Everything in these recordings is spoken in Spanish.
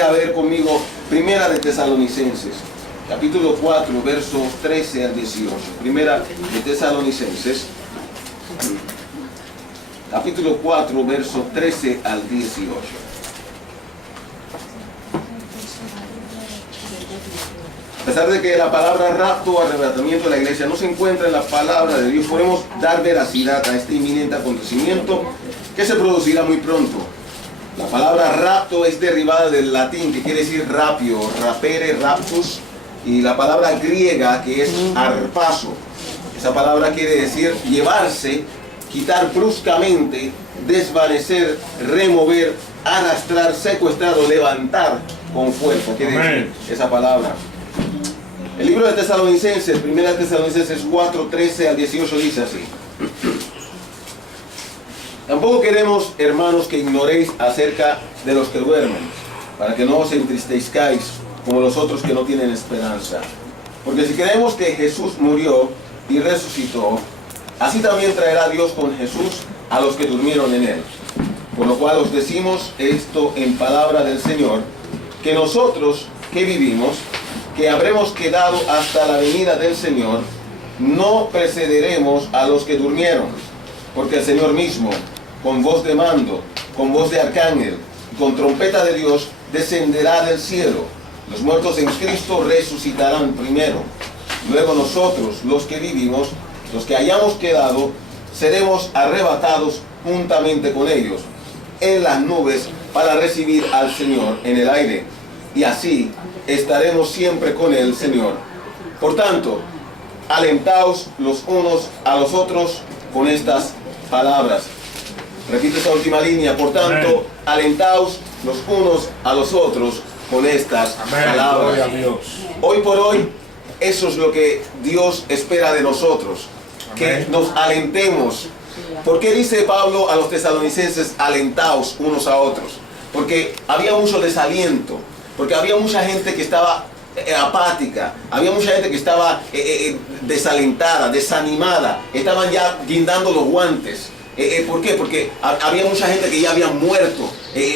A ver conmigo, Primera de Tesalonicenses, capítulo 4, versos 13 al 18. Primera de Tesalonicenses, capítulo 4, versos 13 al 18. A pesar de que la palabra rapto o arrebatamiento de la iglesia no se encuentra en la palabra de Dios, podemos dar veracidad a este inminente acontecimiento que se producirá muy pronto. La palabra rapto es derivada del latín, que quiere decir rapio, rapere, raptus, y la palabra griega, que es arpazo. Esa palabra quiere decir llevarse, quitar bruscamente, desvanecer, remover, arrastrar, secuestrar o levantar con fuerza. Quiere decir esa palabra. El libro de Tesalonicenses, Primera de Tesalonicenses 4, 13 al 18 dice así: Tampoco queremos, hermanos, que ignoréis acerca de los que duermen, para que no os entristezcáis como los otros que no tienen esperanza. Porque si creemos que Jesús murió y resucitó, así también traerá Dios con Jesús a los que durmieron en él. Por lo cual os decimos esto en palabra del Señor, que nosotros que vivimos, que habremos quedado hasta la venida del Señor, no precederemos a los que durmieron, porque el Señor mismo, con voz de mando, con voz de arcángel, con trompeta de Dios, descenderá del cielo. Los muertos en Cristo resucitarán primero. Luego nosotros, los que vivimos, los que hayamos quedado, seremos arrebatados juntamente con ellos en las nubes para recibir al Señor en el aire. Y así estaremos siempre con el Señor. Por tanto, alentaos los unos a los otros con estas palabras. Repite esa última línea. Por tanto, alentaos los unos a los otros con estas palabras. Hoy por hoy, eso es lo que Dios espera de nosotros. Que nos alentemos. ¿Por qué dice Pablo a los tesalonicenses, alentaos unos a otros? Porque había mucho desaliento. Porque había mucha gente que estaba apática, había mucha gente que estaba desalentada, desanimada, estaban ya guindando los guantes. ¿Por qué? Porque había mucha gente que ya habían muerto,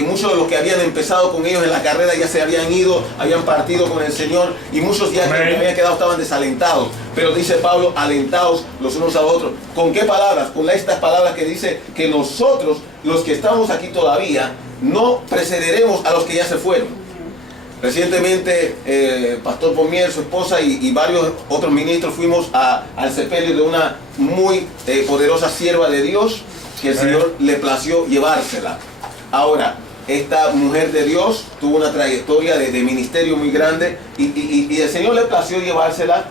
muchos de los que habían empezado con ellos en la carrera ya se habían ido, habían partido con el Señor, y muchos ya que habían quedado estaban desalentados. Pero dice Pablo, alentaos los unos a los otros. ¿Con qué palabras? Con estas palabras que dice que nosotros, los que estamos aquí todavía, no precederemos a los que ya se fueron. Recientemente, Pastor Pomier, su esposa y varios otros ministros fuimos al sepelio de una muy poderosa sierva de Dios que el Señor le plació llevársela. Ahora, esta mujer de Dios tuvo una trayectoria de ministerio muy grande y el Señor le plació llevársela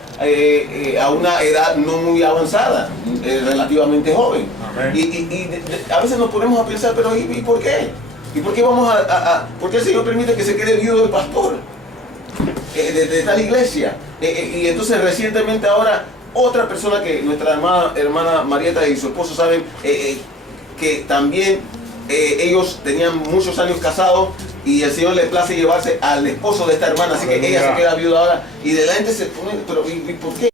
a una edad no muy avanzada, relativamente joven. Y a veces nos ponemos a pensar, pero ¿y por qué? ¿Y por qué por qué el Señor permite que se quede viudo el pastor de tal iglesia? Y entonces recientemente ahora otra persona que nuestra hermana Marieta y su esposo saben que también ellos tenían muchos años casados y el Señor le place llevarse al esposo de esta hermana, así que ella se queda viuda ahora y de la gente se pone, pero ¿y por qué?